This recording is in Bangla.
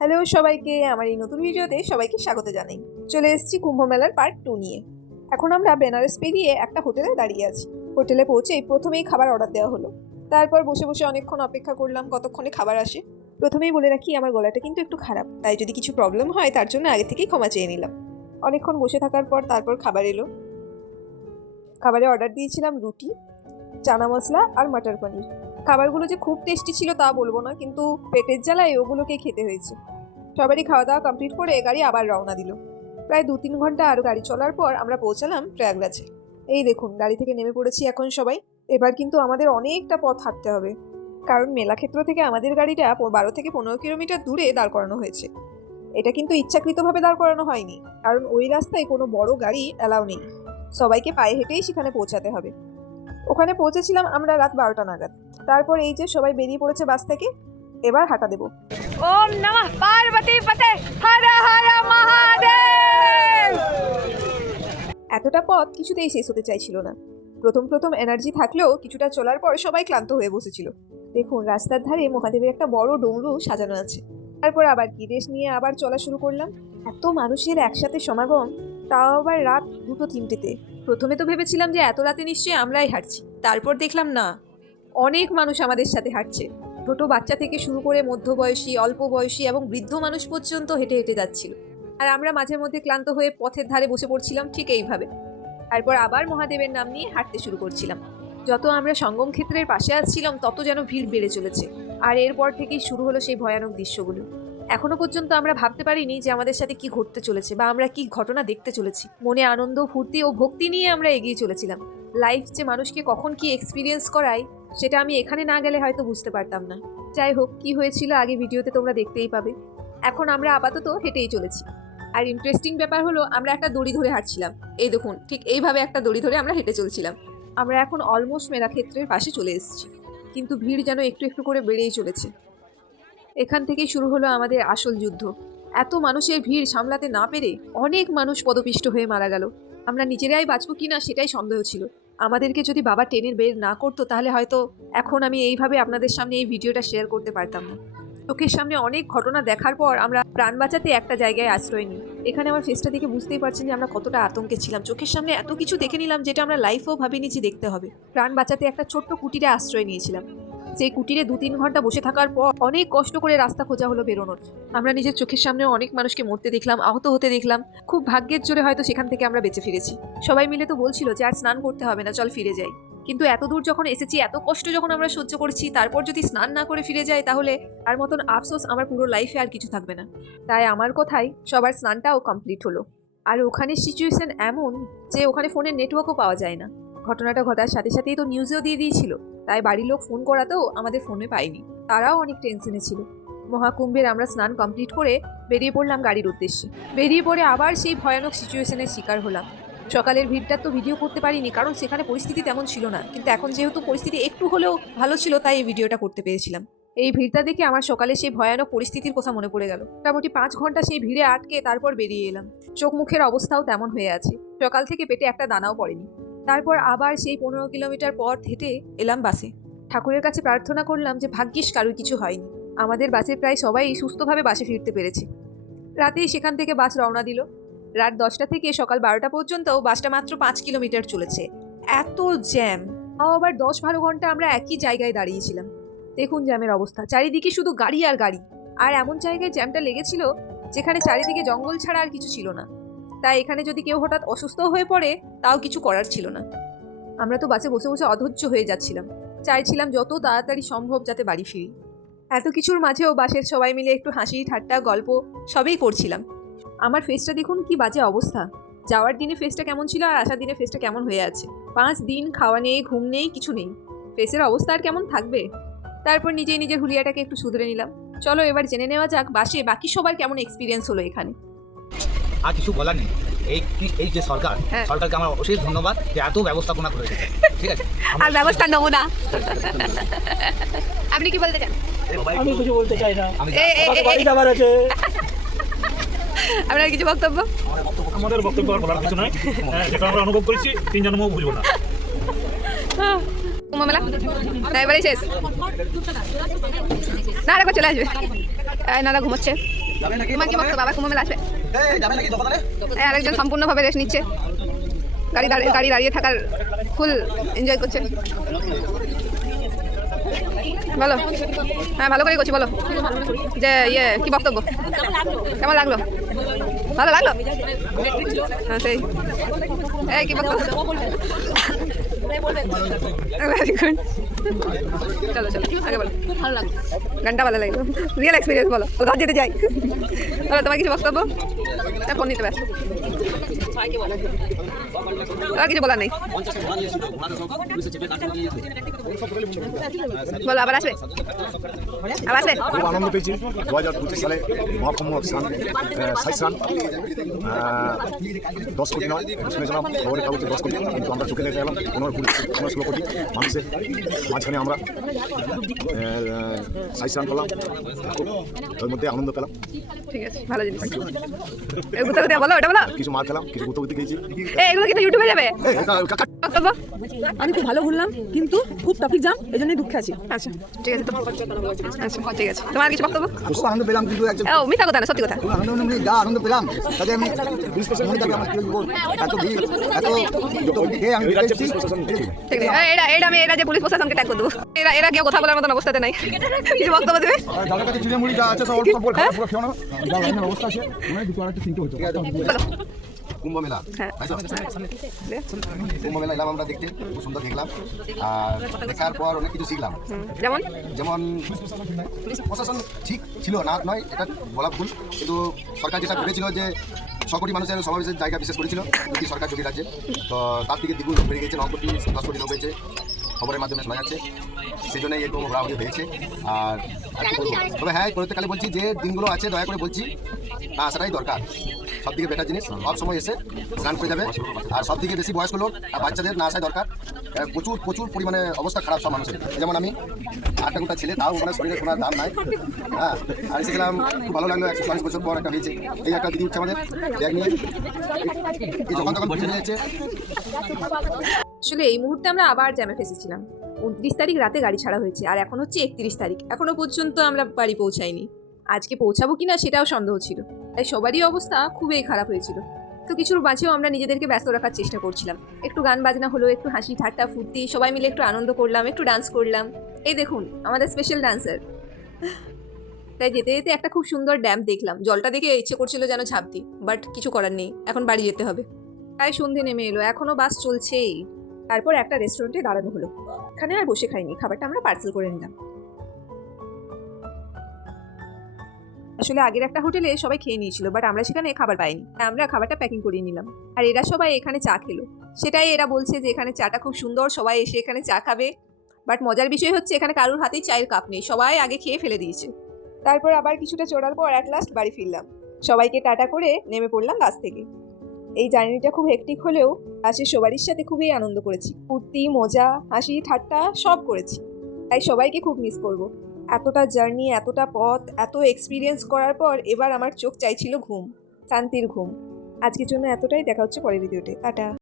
হ্যালো সবাইকে, আমার এই নতুন ভিডিওতে সবাইকে স্বাগত জানাই। চলে এসেছি কুম্ভ মেলার পার্ট 2 নিয়ে। এখন আমরা বেনারস পেরিয়ে একটা হোটেলে দাঁড়িয়ে আছি। হোটেলে পৌঁছেই প্রথমেই খাবার অর্ডার দেওয়া হলো। তারপর বসে বসে অনেকক্ষণ অপেক্ষা করলাম কতক্ষণে খাবার আসে। প্রথমেই বলে রাখি, আমার গলাটা কিন্তু একটু খারাপ, তাই যদি কিছু প্রবলেম হয় তার জন্য আগে থেকেই ক্ষমা চেয়ে নিলাম। অনেকক্ষণ বসে থাকার পর তারপর খাবার এলো। খাবারে অর্ডার দিয়েছিলাম রুটি, চানা মশলা আর মটর পনির। খাবারগুলো যে খুব টেস্টি ছিল তা বলবো না, কিন্তু পেটের জ্বালায় ওগুলোকেই খেতে হয়েছে। সবারই খাওয়া দাওয়া কমপ্লিট করে গাড়ি আবার রওনা দিল। প্রায় 2-3 ঘন্টা আরও গাড়ি চলার পর আমরা পৌঁছালাম প্রয়াগরাজে। এই দেখুন, গাড়ি থেকে নেমে পড়েছি এখন সবাই। এবার কিন্তু আমাদের অনেকটা পথ হাঁটতে হবে, কারণ মেলাক্ষেত্র থেকে আমাদের গাড়িটা 12 থেকে 15 কিলোমিটার দূরে দাঁড় করানো হয়েছে। এটা কিন্তু ইচ্ছাকৃতভাবে দাঁড় করানো হয়নি, কারণ ওই রাস্তায় কোনো বড় গাড়ি অ্যালাউ নেই। সবাইকে পায়ে হেঁটেই সেখানে পৌঁছাতে হবে। ওখানে পৌঁছেছিলাম আমরা রাত 12টা নাগাদ। তারপর এই যে সবাই বেরিয়ে পড়েছে বাস থেকে। এবার হাঁটা দেবো। ওম নমঃ পার্বতী পতে হর হর মহাদেব। এতটা পথ কিছুতেই শেষ হতে চাইছিল না। প্রথম এনার্জি থাকলেও কিছুটা চলার পর সবাই ক্লান্ত হয়ে বসেছিল। দেখুন, রাস্তার ধারে মহাদেবের একটা বড় ডমরু সাজানো আছে। তারপর আবার কি রেস্ট নিয়ে আবার চলা শুরু করলাম। এত মানুষের একসাথে সমাগম, তাও আবার রাত 2-3টেতে। প্রথমে তো ভেবেছিলাম যে এত রাতে নিশ্চয়ই আমরাই হাঁটছি, তারপর দেখলাম না, অনেক মানুষ আমাদের সাথে হাঁটছে। ছোট বাচ্চা থেকে শুরু করে মধ্যবয়সী, অল্প বয়সী এবং বৃদ্ধ মানুষ পর্যন্ত হেঁটে হেঁটে যাচ্ছিল। আর আমরা মাঝে মধ্যে ক্লান্ত হয়ে পথের ধারে বসে পড়ছিলাম ঠিক এইভাবে। তারপর আবার মহাদেবের নাম নিয়ে হাঁটতে শুরু করছিলাম। যত আমরা সঙ্গম ক্ষেত্রের পাশে আসছিলাম তত যেন ভিড় বেড়ে চলেছে। আর এরপর থেকেই শুরু হলো সেই ভয়ানক দৃশ্যগুলো। এখনো পর্যন্ত আমরা ভাবতে পারিনি যে আমাদের সাথে কি ঘটতে চলেছে বা আমরা কি ঘটনা দেখতে চলেছি। মনে আনন্দ, ফুর্তি ও ভক্তি নিয়ে আমরা এগিয়ে চলেছিলাম। লাইফ যে মানুষকে কখন কি এক্সপিরিয়েন্স করায় সেটা আমি এখানে না গেলে হয়তো বুঝতে পারতাম না। যাই হোক, কি হয়েছিল আগে ভিডিওতে তোমরা দেখতেই পাবে। এখন আমরা আপাতত হেঁটেই চলেছি। আর ইন্টারেস্টিং ব্যাপার হলো, আমরা একটা দড়ি ধরে হাঁটছিলাম। এই দেখুন, ঠিক এইভাবে একটা দড়ি ধরে আমরা হেঁটে চলছিলাম। আমরা এখন অলমোস্ট মেলাক্ষেত্রের পাশে চলে এসেছি, কিন্তু ভিড় যেন একটু একটু করে বেড়েই চলেছে। এখান থেকেই শুরু হলো আমাদের আসল যুদ্ধ। এত মানুষের ভিড় সামলাতে না পেরে অনেক মানুষ পদপিষ্ট হয়ে মারা গেল। আমরা নিজেরাই বাঁচবো কিনা সেটাই সন্দেহ ছিল। আমাদেরকে যদি বাবা টেনের বের না করতো তাহলে হয়তো এখন আমি এইভাবে আপনাদের সামনে এই ভিডিওটা শেয়ার করতে পারতাম না। চোখের সামনে অনেক ঘটনা দেখার পর আমরা প্রাণ বাঁচাতে একটা জায়গায় আশ্রয় নিই। এখানে আমার ফেসটা দেখে বুঝতেই পারছেন যে আমরা কতটা আতঙ্কে ছিলাম। চোখের সামনে এত কিছু দেখে নিলাম যেটা আমরা লাইফেও ভাবিনি যে দেখতে হবে। প্রাণ বাঁচাতে একটা ছোট্ট কুটিরে আশ্রয় নিয়েছিলাম। সেই কুটিরে 2-3 ঘন্টা বসে থাকার পর অনেক কষ্ট করে রাস্তা খোঁজা হলো বেরোনোর। আমরা নিজের চোখের সামনে অনেক মানুষকে মরতে দেখলাম, আহত হতে দেখলাম। খুব ভাগ্যের জোরে হয়তো সেখান থেকে আমরা বেঁচে ফিরেছি। সবাই মিলে তো বলছিল যে আর স্নান করতে হবে না, চল ফিরে যাই। কিন্তু এত দূর যখন এসেছি, এত কষ্ট যখন আমরা সহ্য করছি, তারপর যদি স্নান না করে ফিরে যাই তাহলে আর মতন আফসোস আমার পুরো লাইফে আর কিছু থাকবে না। তাই আমার কথাই সবার স্নানটাও কমপ্লিট হলো। আর ওখানে সিচুয়েশন এমন যে ওখানে ফোনের নেটওয়ার্কও পাওয়া যায় না। ঘটনাটা ঘটার সাথে সাথেই তো নিউজেও দিয়ে দিয়েছিল, তাই বাড়ির লোক ফোন করাতেও আমাদের ফোনে পাইনি। তারাও অনেক টেনশনে ছিল। মহাকুম্ভের আমরা স্নান কমপ্লিট করে বেরিয়ে পড়লাম গাড়ির উদ্দেশ্যে। বেরিয়ে পড়ে আবার সেই ভয়ানক সিচুয়েশনের শিকার হলাম। সকালের ভিড়টা তো ভিডিও করতে পারিনি, কারণ সেখানে পরিস্থিতি তেমন ছিল না, কিন্তু এখন যেহেতু পরিস্থিতি একটু হলেও ভালো ছিল তাই এই ভিডিওটা করতে পেরেছিলাম। এই ভিড়টা দেখে আমার সকালে সেই ভয়ানক পরিস্থিতির কথা মনে পড়ে গেল। মোটামুটি 5 ঘন্টা সেই ভিড়ে আটকে তারপর বেরিয়ে এলাম। চোখ মুখের অবস্থাও তেমন হয়ে আছে, সকাল থেকে পেটে একটা দানাও পড়েনি। তারপর আবার সেই 15 কিলোমিটার পথ হেঁটে এলাম বাসে। ঠাকুরের কাছে প্রার্থনা করলাম যে ভাগ্যিস কারোর কিছু হয়নি। আমাদের বাসে প্রায় সবাই সুস্থভাবে বাসে ফিরতে পেরেছে। রাতেই সেখান থেকে বাস রওনা দিল। রাত 10টা থেকে সকাল 12টা পর্যন্ত বাসটা মাত্র 5 কিলোমিটার চলেছে। এত জ্যাম! তাও আবার 10-12 ঘন্টা আমরা একই জায়গায় দাঁড়িয়েছিলাম। দেখুন জ্যামের অবস্থা, চারিদিকে শুধু গাড়ি আর গাড়ি। আর এমন জায়গায় জ্যামটা লেগেছিল যেখানে চারিদিকে জঙ্গল ছাড়া আর কিছু ছিল না। তাই এখানে যদি কেউ হঠাৎ অসুস্থ হয়ে পড়ে তাও কিছু করার ছিল না। আমরা তো বাসে বসে বসে অধৈর্য হয়ে যাচ্ছিলাম, চাইছিলাম যত তাড়াতাড়ি সম্ভব যাতে বাড়ি ফিরি। এত কিছুর মাঝেও বাসের সবাই মিলে একটু হাসি ঠাট্টা গল্প সবই করছিলাম। আমার ফেসটা দেখুন কি বাজে অবস্থা। যাওয়ার দিনে ফেসটা কেমন ছিল আর আসার দিনে ফেসটা কেমন হয়ে আছে। 5 দিন খাওয়া নেই, ঘুম নেই, কিছু নেই। ফেসের অবস্থা আর কেমন থাকবে। তারপর নিজেই নিজের হুলিয়াটাকে একটু শুধরে নিলাম। চলো এবার জেনে নেওয়া যাক বাসে বাকি সবার কেমন এক্সপিরিয়েন্স হলো এখানে। আর কিছু বলার নেই। এই যে সরকারকে আমার অশেষ ধন্যবাদ যে এত ব্যবস্থাপনা করে দিয়েছে। ঠিক আছে, আর ব্যবস্থা নেবো না। আপনি কি বলতে চান? আমি কিছু বলতে চাই না, বাড়ি যাবার আছে। আপনার কিছু বক্তব্য? আমাদের বক্তব্য আর বলার কিছু নয়, যেটা আমরা অনুভব করেছি 3 জন্মও ভুলব না। কুম্ভ মেলা না এবারেই শেষ। না একবার চলে আসবে। নানা ঘুমাচ্ছে। তোমার কি বক্তব্য? আবার কুম্ভ মেলা আসবে? এই আরেকজন সম্পূর্ণভাবে রেস্ট নিচ্ছে, গাড়ি দাঁড়িয়ে থাকার ফুল এনজয় করছে। বলো, হ্যাঁ ভালো করে করছি, বলো যে কি বক্তব্য, কেমন লাগলো? ভালো লাগলো? হ্যাঁ সেই এই কি বক্তব্য? Very good. চলো আগে বলো। ভালো লাগলো, গানটা ভালো লাগলো, রিয়েল এক্সপিরিয়েন্স বলো, ঘর যেতে চাই। বলো তোমার কিছু বক্তব্য? ফোন নিতে ব্যস্ত, আর কিছু বলার নেই। বলো আবার আসবে? আবার আসবে? খুব আনন্দ পেয়েছি 2025 সালে মহাকুম্ভ স্নান, 60 স্নান, 10 কোটি নয় শুনেছিলাম খবরের কাগজে 10 কোটি, কিন্তু আমরা চোখে দেখে গেলাম 15-16 কোটি মানুষের মাঝখানে আমরা 60 স্নান করলাম, ওর মধ্যে আনন্দ পেলাম। ঠিক আছে, ভালো জিনিস। গুতাগুতি বলো, ওটা বলো। কিছু মার খেলাম, কিছু গুতগুতি খেয়েছি। এগুলো কিন্তু ইউটিউবে যাবে। বক্তব্য? আমি খুব ভালো ঘুরলাম, কিন্তু খুব ট্রাফিক জ্যাম, এই জন্যই দুঃখে আছি। আচ্ছা ঠিক আছে, আচ্ছা ঠিক আছে, তোমার কিছু বক্তব্য? খুব আনন্দ পেলাম, কিন্তু ও মিথ্যা কথা না, সত্যি কথা। খুব আনন্দ পেলাম তাতে আমি এত ভিড় এত খেয়ে আমি ঠিক আছে, এটা যে পুলিশ প্রশাসনকে ট্যাগ করে দেবো। এরা কেউ কথা বলার মতন অবস্থাতে নাই। কিছু বক্তব্য দেবে? যাদের কাছে চিড়ে মুড়ি যা আছে সব অল্প পুরো খেয়ে না, যা রান্নার অবস্থা আছে মানে দুটো আরেকটা তিনটে হতো। কুম্ভ মেলা, হ্যাঁ। কুম্ভ মেলা এলাম আমরা দেখতে, খুব সুন্দর দেখলাম, আর দেখার পর অনেক কিছু শিখলাম। যেমন যেমন পুলিশ প্রশাসন ঠিক ছিল না নয়, এটা বলা ভুল, কিন্তু সরকার যেটা ভেবেছিল যে 100 কোটি মানুষের সমাবেশের জায়গা বিশেষ করেছিল যোগী সরকার, যোগী রাজ্যে, তো তার থেকে দ্বিগুণ বেড়ে গেছে, 9 কোটি 10 কোটি লোক হয়েছে, খবরের মাধ্যমে শোনা যাচ্ছে, সেই জন্যই এরকম ঘোরাঘুরি হয়েছে। আর কি বলবো, তবে হ্যাঁ পরবর্তীকালে বলছি যে দিনগুলো আছে দয়া করে বলছি না আসাটাই দরকার, সব থেকে বেটার জিনিস, সব সময় এসে স্নান করে যাবে, আর সব থেকে বেশি বয়স্ক লোক আর বাচ্চাদের না আসাই দরকার। প্রচুর পরিমাণে অবস্থা খারাপ সব মানুষের, যেমন আমি 8টা গোটা ছেলে, তাও ওখানে শরীরে সোনার দাম নাই, হ্যাঁ, আর এসে গেলাম, খুব ভালো লাগলো, 140 বছর পর একটা হয়েছে। এই একটা দিদি উঠছে আমাদের ব্যাগ নিয়ে, এই যখন তখন ঘুরে যাচ্ছে। আসলে এই মুহূর্তে আমরা আবার জ্যামে ফেসেছিলাম। 29 তারিখ রাতে গাড়ি ছাড়া হয়েছে, আর এখন হচ্ছে 31 তারিখ, এখনো পর্যন্ত আমরা বাড়ি পৌঁছাইনি। আজকে পৌঁছাবো কিনা সেটাও সন্দেহ ছিল, তাই সবারই অবস্থা খুবই খারাপ হয়েছিল। তো কিছুর মাঝেও আমরা নিজেদেরকে ব্যস্ত রাখার চেষ্টা করছিলাম, একটু গান বাজনা হলো, একটু হাসি ঠাট্টা ফুর্তি, সবাই মিলে একটু আনন্দ করলাম, একটু ডান্স করলাম। এই দেখুন আমাদের স্পেশাল ডান্সার। তাই যেতে যেতে একটা খুব সুন্দর ড্যাম দেখলাম, জলটা দেখে ইচ্ছে করছিল যেন ঝাঁপ দিই, বাট কিছু করার নেই, এখন বাড়ি যেতে হবে। তাই সন্ধে নেমে এলো, এখনো বাস চলছেই। তারপর একটা রেস্টুরেন্টে দাঁড়ানো হলো, এখানে আর বসে খাইনি, খাবারটা আমরা পার্সেল করে নিলাম। আসলে আগের একটা হোটেলে সবাই খেয়ে নিয়েছিল, বাট আমরা সেখানে খাবার পাইনি, আমরা খাবারটা প্যাকিং করে নিলাম। আর এরা সবাই এখানে চা খেলো, সেটাই এরা বলছে যে এখানে চাটা খুব সুন্দর, সবাই এসে এখানে চা খাবে। বাট মজার বিষয় হচ্ছে এখানে কারোর হাতেই চায়ের কাপ নেই, সবাই আগে খেয়ে ফেলে দিয়েছে। তারপর আবার কিছুটা চড়ার পর অ্যাট লাস্ট বাড়ি ফিরলাম, সবাইকে টাটা করে নেমে পড়লাম বাস থেকে। এই জার্নিটা খুব হেক্টিক হলেও বাসের সবারই সাথে খুবই আনন্দ করেছি, ফুর্তি মজা হাসি ঠাট্টা সব করেছি, তাই সবাইকে খুব মিস করব। এতটা জার্নি, এতটা পথ, এত এক্সপিরিয়েন্স করার পর এবার আমার চোখ চাইছিল ঘুম, শান্তির ঘুম। আজকের জন্য এতটাই, দেখা হচ্ছে পরের ভিডিওতে, টাটা।